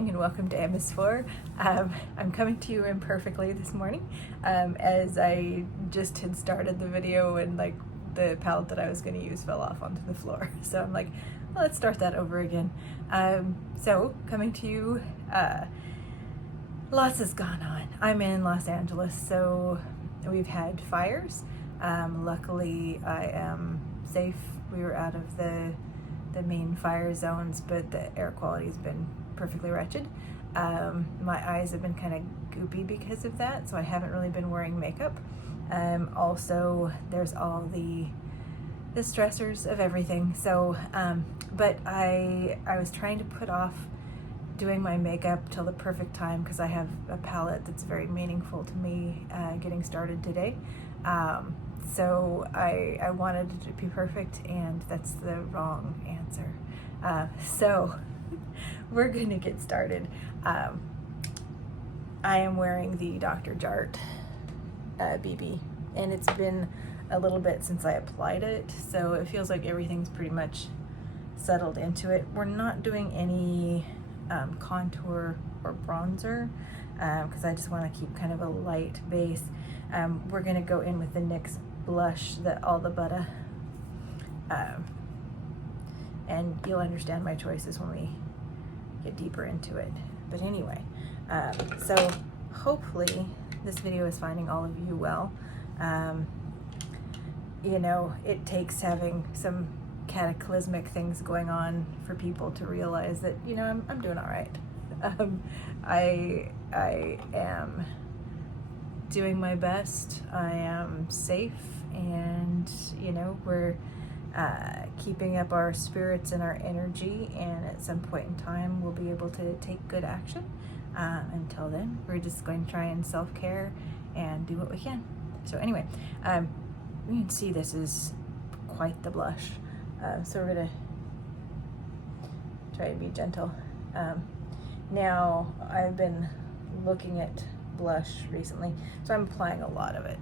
morning and welcome to MS4. I'm coming to you imperfectly this morning as I just had started the video and like the palette that I was going to use fell off onto the floor. So I'm like, well, let's start that over again. So coming to you, lots has gone on. I'm in Los Angeles, so we've had fires. Luckily I am safe. We were out of the main fire zones, but the air quality has been perfectly wretched. My eyes have been kind of goopy because of that, so I haven't really been wearing makeup. Also, there's all the stressors of everything. So, but I was trying to put off doing my makeup till the perfect time because I have a palette that's very meaningful to me getting started today. So I wanted it to be perfect, and that's the wrong answer. So we're gonna get started. I am wearing the Dr. Jart BB, and it's been a little bit since I applied it, so it feels like everything's pretty much settled into it. We're not doing any contour or bronzer because I just want to keep kind of a light base. We're gonna go in with the NYX blush, the All the Butta, and you'll understand my choices when we get deeper into it. But anyway, so hopefully this video is finding all of you well. You know, it takes having some cataclysmic things going on for people to realize that, you know, I'm doing all right. I am doing my best. I am safe, and you know, we're keeping up our spirits and our energy, and at some point in time we'll be able to take good action. Until then, we're just going to try and self-care and do what we can. So anyway, you can see this is quite the blush, so we're gonna try to be gentle. Now I've been looking at blush recently, so I'm applying a lot of it,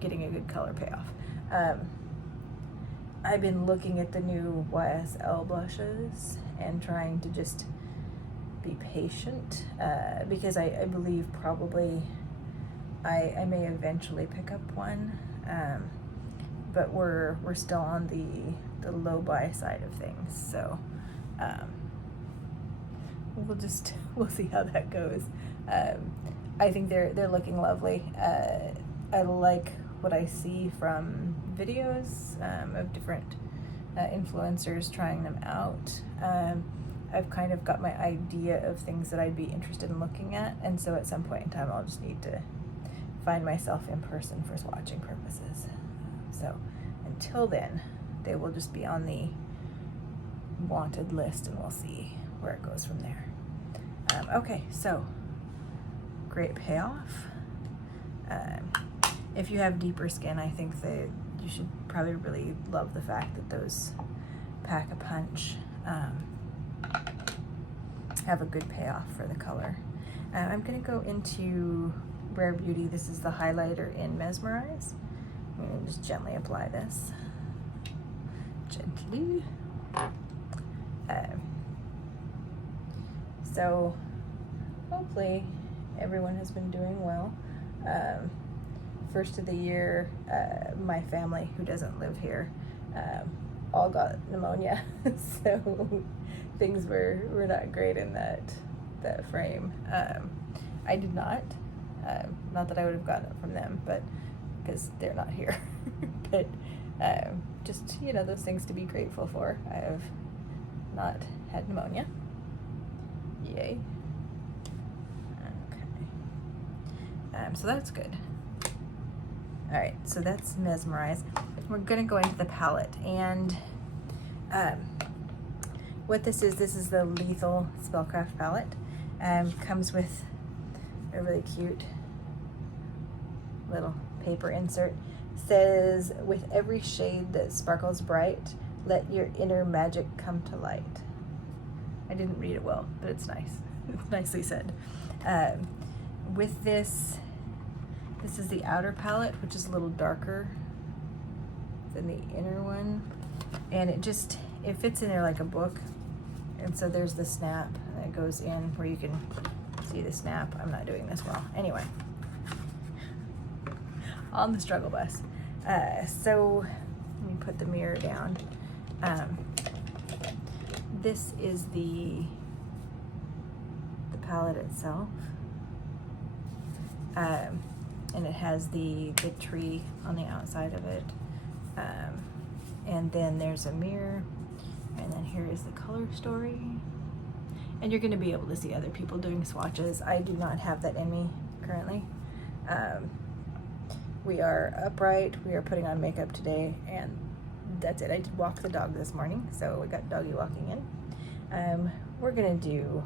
getting a good color payoff. I've been looking at the new YSL blushes and trying to just be patient because I believe probably I may eventually pick up one, but we're still on the low buy side of things, so we'll see how that goes. I think they're looking lovely. I like what I see from videos of different influencers trying them out. I've kind of got my idea of things that I'd be interested in looking at, and so at some point in time I'll just need to find myself in person for swatching purposes. So until then, they will just be on the wanted list, and we'll see where it goes from there. Okay, so great payoff. If you have deeper skin, I think that you should probably really love the fact that those pack a punch have a good payoff for the color. I'm gonna go into Rare Beauty. This is the highlighter in Mesmerize. I'm gonna just gently apply this. Gently. So hopefully everyone has been doing well. First of the year, my family, who doesn't live here, all got pneumonia, so things were not great in that frame. I did not that I would have gotten it from them, but because they're not here. But just, you know, those things to be grateful for. I have not had pneumonia. Yay. Okay. So that's good. All right, so that's Mesmerize. We're gonna go into the palette, and what this is the Lethal Spellcraft palette. Comes with a really cute little paper insert. Says, with every shade that sparkles bright, let your inner magic come to light. I didn't read it well, but it's nice. It's nicely said. With this is the outer palette, which is a little darker than the inner one, and it fits in there like a book. And so there's the snap. it goes in where you can see the snap. I'm not doing this well. Anyway, on the struggle bus. So let me put the mirror down. This is the palette itself. And it has the tree on the outside of it. And then there's a mirror, and then here is the color story. And you're gonna be able to see other people doing swatches. I do not have that in me currently. We are upright, we are putting on makeup today, and that's it. I did walk the dog this morning, so we got doggy walking in. We're gonna do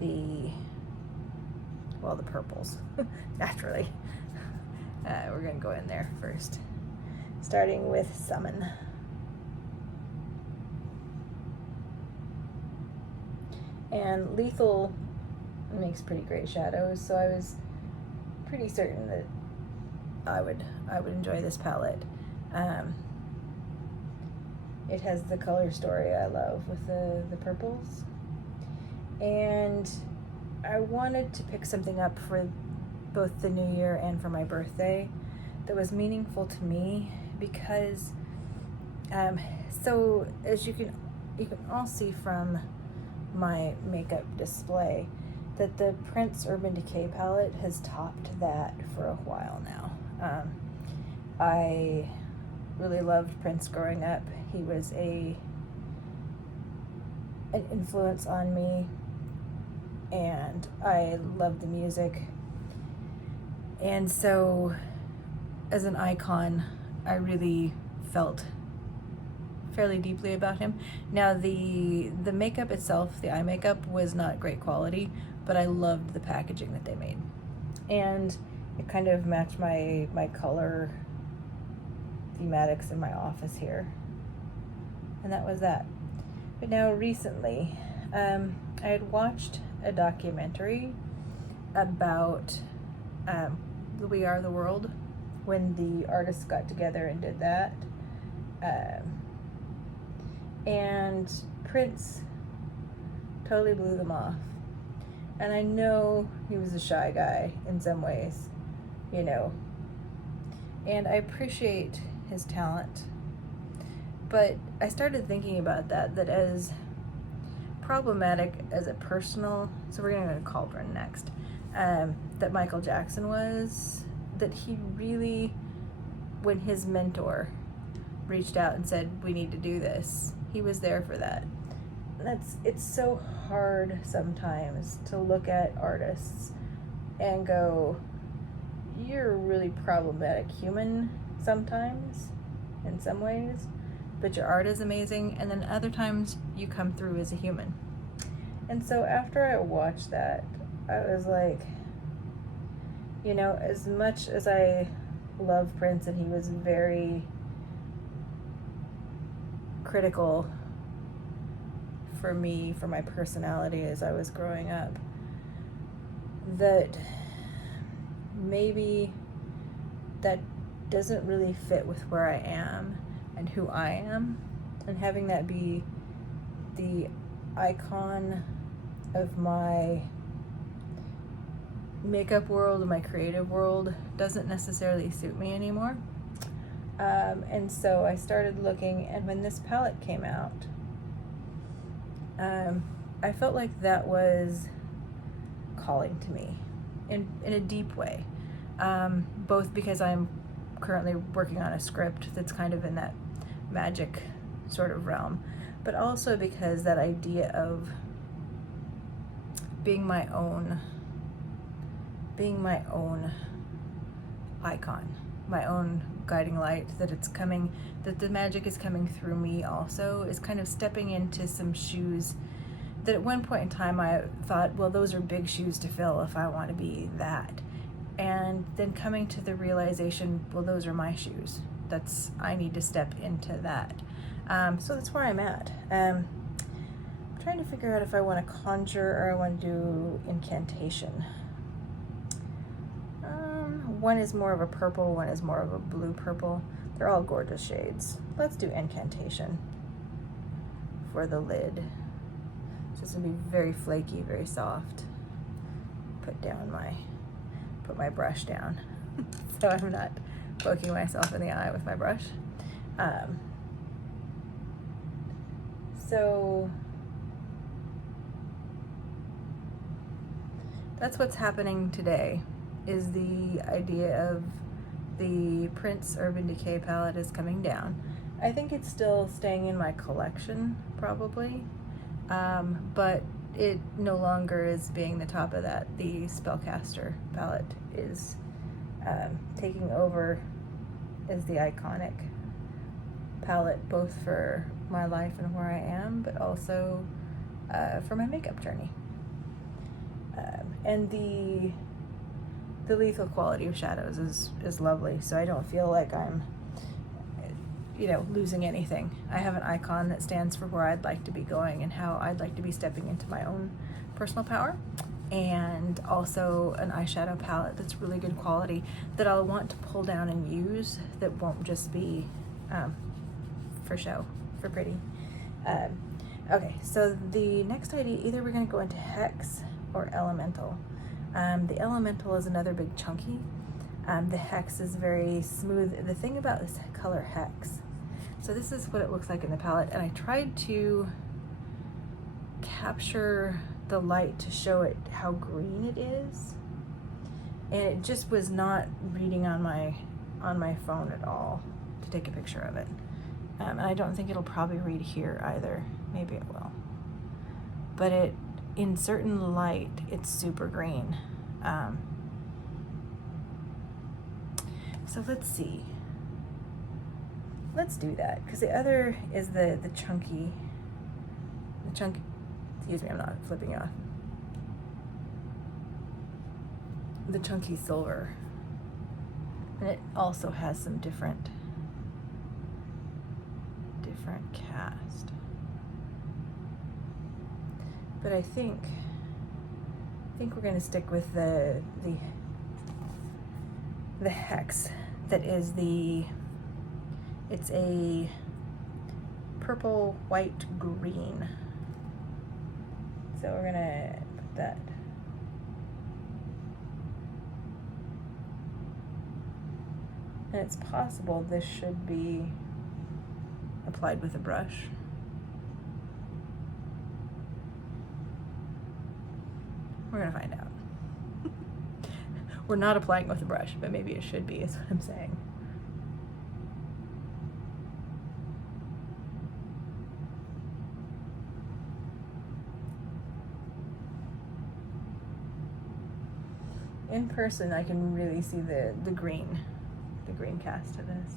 the purples, naturally. We're gonna go in there first, starting with Summon. And Lethal makes pretty great shadows, so I was pretty certain that I would enjoy this palette. It has the color story I love with the purples, and I wanted to pick something up for both the new year and for my birthday that was meaningful to me, because so as you can all see from my makeup display that the Prince Urban Decay palette has topped that for a while now. I really loved Prince growing up. He was an influence on me, and I love the music. And so as an icon, I really felt fairly deeply about him. Now the makeup itself, the eye makeup, was not great quality, but I loved the packaging that they made. And it kind of matched my color thematics in my office here. And that was that. But now recently, I had watched a documentary about We Are the World, when the artists got together and did that. And Prince totally blew them off. And I know he was a shy guy in some ways, you know, and I appreciate his talent. But I started thinking about that as problematic as a personal, so we're gonna go to Cauldron next, that Michael Jackson was, that he really, when his mentor reached out and said, we need to do this, he was there for that. It's so hard sometimes to look at artists and go, you're a really problematic human sometimes, in some ways, but your art is amazing, and then other times you come through as a human. And so after I watched that, I was like, you know, as much as I love Prince, and he was very critical for me, for my personality as I was growing up, that maybe that doesn't really fit with where I am and who I am, and having that be the icon of my makeup world, my creative world, doesn't necessarily suit me anymore. And so I started looking, and when this palette came out, I felt like that was calling to me in a deep way, both because I'm currently working on a script that's kind of in that magic sort of realm, but also because that idea of being my own icon, my own guiding light, that it's coming, that the magic is coming through me also, is kind of stepping into some shoes that at one point in time I thought, well, those are big shoes to fill if I want to be that. And then coming to the realization, well, those are my shoes. I need to step into that. So that's where I'm at. I'm trying to figure out if I want to conjure or I want to do incantation. One is more of a purple, one is more of a blue purple. They're all gorgeous shades. Let's do incantation for the lid. So it's gonna be very flaky, very soft. Put my brush down so I'm not poking myself in the eye with my brush. So that's what's happening today, is the idea of the Prince Urban Decay palette is coming down. I think it's still staying in my collection, probably, but it no longer is being the top of that. The Spellcaster palette is taking over as the iconic palette, both for my life and where I am, but also for my makeup journey. And the lethal quality of shadows is lovely, so I don't feel like I'm, you know, losing anything. I have an icon that stands for where I'd like to be going and how I'd like to be stepping into my own personal power, and also an eyeshadow palette that's really good quality that I'll want to pull down and use, that won't just be for show, for pretty. Okay, so the next idea, either we're going to go into Hex or Elemental. The Elemental is another big chunky. The Hex is very smooth. The thing about this color Hex, so this is what it looks like in the palette, and I tried to capture the light to show it how green it is, and it just was not reading on my phone at all to take a picture of it. And I don't think it'll probably read here either. Maybe it will. But it, in certain light, it's super green. So let's see. Let's do that, because the other is the chunky, excuse me, I'm not flipping you off. The chunky silver. And it also has some different cast. But I think we're going to stick with the Hex. That is it's a purple, white, green. So we're gonna put that. And it's possible this should be applied with a brush. We're gonna find out. We're not applying with a brush, but maybe it should be, is what I'm saying. In person, I can really see the green cast to this.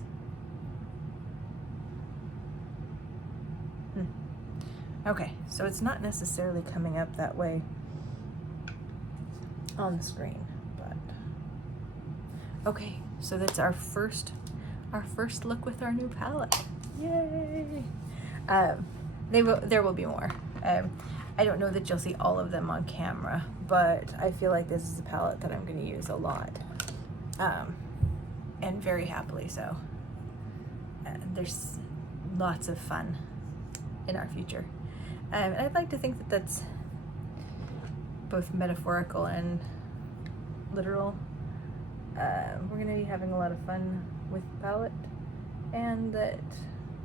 Okay, so it's not necessarily coming up that way on the screen, but okay, so that's our first look with our new palette. Yay! There will be more. I don't know that you'll see all of them on camera, but I feel like this is a palette that I'm going to use a lot, and very happily so. There's lots of fun in our future. And I'd like to think that that's both metaphorical and literal. We're going to be having a lot of fun with the palette, and that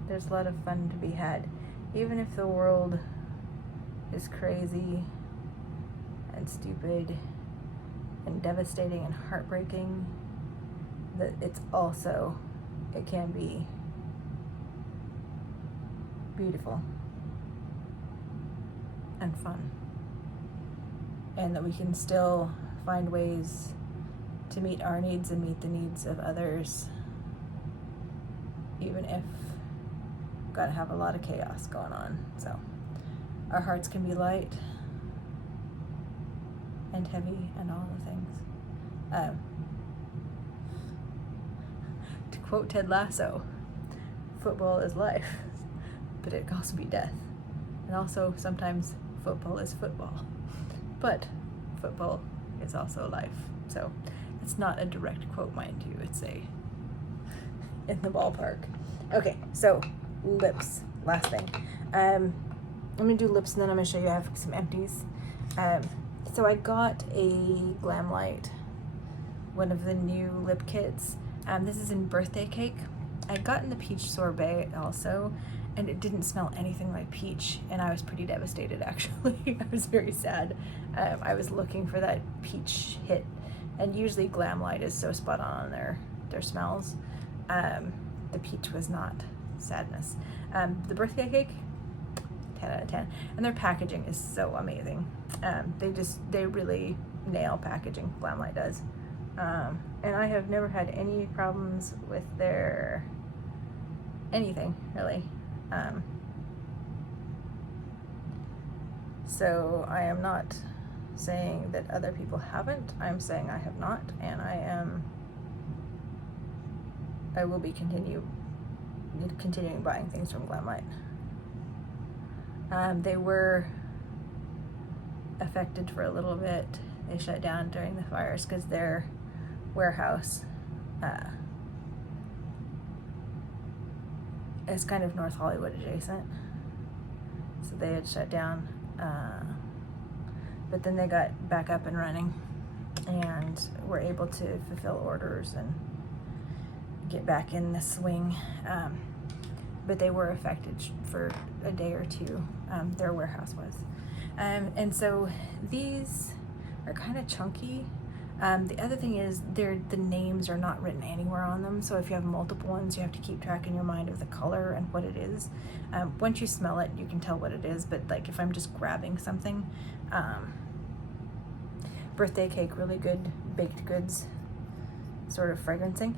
there's a lot of fun to be had. Even if the world is crazy and stupid and devastating and heartbreaking, that it can be beautiful and fun, and that we can still find ways to meet our needs and meet the needs of others, even if we've got to have a lot of chaos going on. So our hearts can be light and heavy and all the things. To quote Ted Lasso, football is life, but it can also be death. And also sometimes football is football, but football is also life. So it's not a direct quote, mind you, it's in the ballpark. Okay, so lips, last thing. I'm gonna do lips and then I'm gonna show you I have some empties. So I got a Glamlite, one of the new lip kits. This is in Birthday Cake. I'd gotten the peach sorbet also, and it didn't smell anything like peach, and I was pretty devastated actually. I was very sad. I was looking for that peach hit, and usually Glamlite is so spot on their smells. The peach was not. Sadness. The Birthday Cake, 10 out of 10, and their packaging is so amazing. They really nail packaging. Glamlite does. And I have never had any problems with their anything really. So I am not saying that other people haven't. I'm saying I have not, and I will be continuing buying things from Glamlite. They were affected for a little bit. They shut down during the fires because their warehouse is kind of North Hollywood adjacent. So they had shut down, but then they got back up and running and were able to fulfill orders and get back in the swing. But they were affected for a day or two. Their warehouse was. And so these are kind of chunky. The other thing is the names are not written anywhere on them. So if you have multiple ones, you have to keep track in your mind of the color and what it is. Once you smell it, you can tell what it is. But like if I'm just grabbing something, Birthday Cake, really good baked goods sort of fragrancing.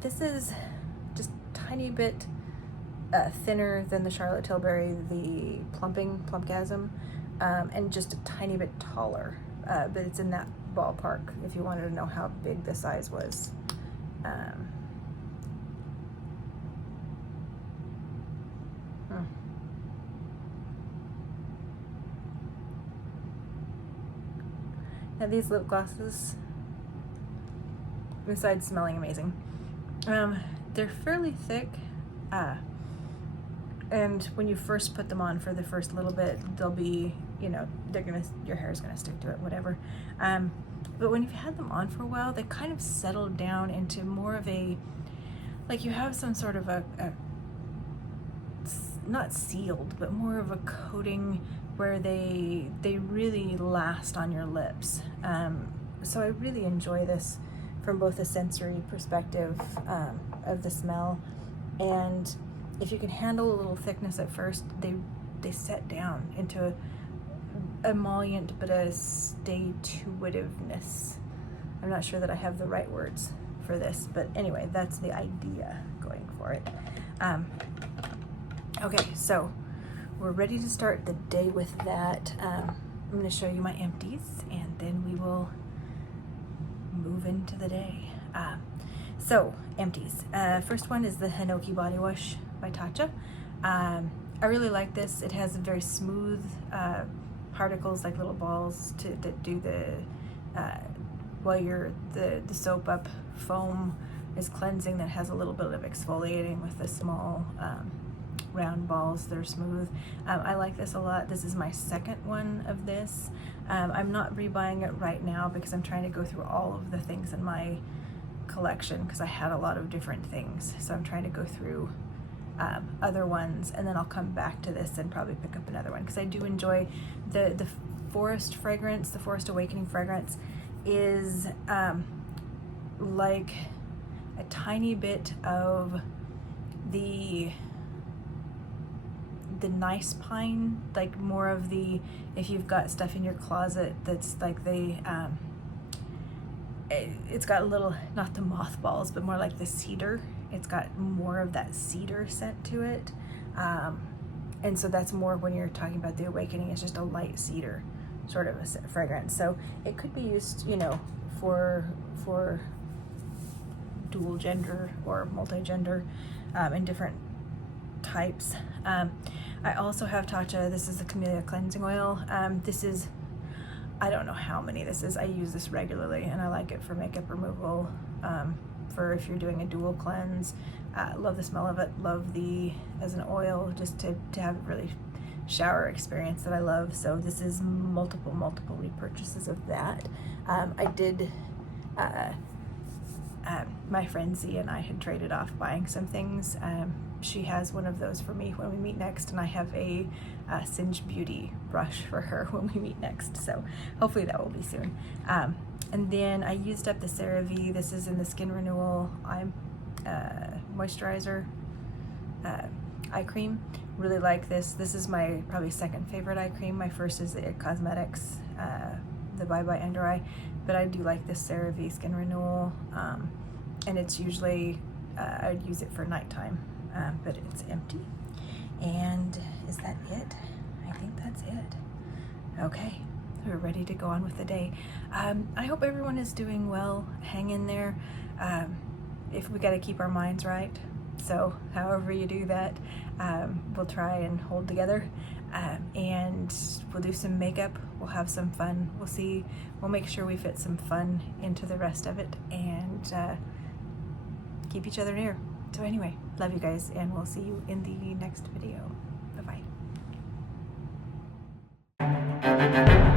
This is just a tiny bit thinner than the Charlotte Tilbury, the Plumpgasm, and just a tiny bit taller, but it's in that ballpark if you wanted to know how big the size was. Now these lip glosses, besides smelling amazing, they're fairly thick, and when you first put them on for the first little bit, they'll be, your hair is gonna stick to it, whatever. But when you've had them on for a while, they kind of settle down into more of a, like you have some sort of a not sealed, but more of a coating where they really last on your lips. So I really enjoy this from both a sensory perspective of the smell, and if you can handle a little thickness at first, they set down into a emollient but a stay-to-itiveness. I'm not sure that I have the right words for this, but anyway, that's the idea going for it. Okay, so we're ready to start the day with that. I'm going to show you my empties, and then we will move into the day. So, empties. First one is the Hinoki Body Wash by Tatcha. I really like this. It has a very smooth particles, like little balls that do the while the soap up foam is cleansing, that has a little bit of exfoliating with the small round balls that are smooth. I like this a lot. This is my second one of this. I'm not rebuying it right now because I'm trying to go through all of the things in my collection because I had a lot of different things. So I'm trying to go through other ones, and then I'll come back to this and probably pick up another one because I do enjoy the forest fragrance. The Forest Awakening fragrance is like a tiny bit of the nice pine, like more of the, if you've got stuff in your closet that's like it's got a little, not the mothballs, but more like the cedar. It's got more of that cedar scent to it. And so that's more when you're talking about the Awakening, it's just a light cedar sort of a fragrance. So it could be used, for dual gender or multi-gender in different types. I also have Tatcha. This is the Camellia Cleansing Oil. This is, I don't know how many this is. I use this regularly, and I like it for makeup removal, for if you're doing a dual cleanse. Love the smell of it. Love as an oil, just to have it really shower experience that I love. So this is multiple repurchases of that. I did, my friend Z and I had traded off buying some things. She has one of those for me when we meet next, and I have a Singe Beauty brush for her when we meet next. So hopefully that will be soon. And then I used up the CeraVe. This is in the Skin Renewal moisturizer eye cream. Really like this. This is my probably second favorite eye cream. My first is the It Cosmetics, the Bye Bye Under Eye, but I do like this CeraVe Skin Renewal, and it's usually, I'd use it for nighttime, but it's empty. And is that it? I think that's it. Okay, we're ready to go on with the day. I hope everyone is doing well. Hang in there. If we got to keep our minds right, so however you do that, we'll try and hold together, and we'll do some makeup, we'll have some fun, we'll make sure we fit some fun into the rest of it, and keep each other near. So anyway, love you guys, and we'll see you in the next video. Bye-bye.